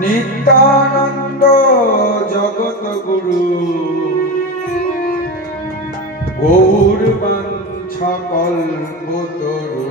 নিত্যানন্দ জগত গুরু গৌর বাঞ্ছা কল্পতরু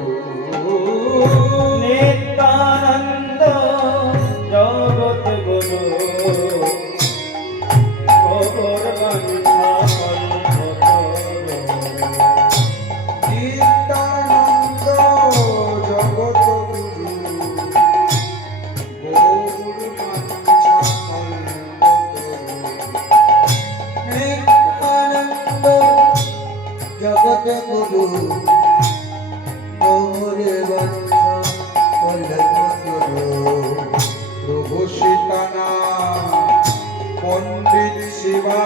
পণ্ডিত শিবা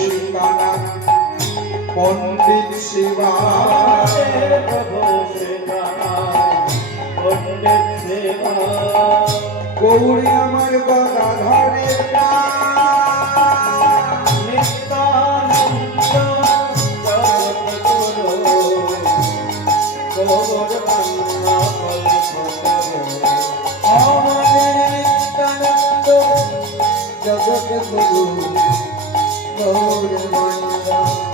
সীতারাম পণ্ডিত সীতানা পণ্ডিত শিবা। গৌরী আমার গদা ধরে জগৎ গুরু গৌর মন্দ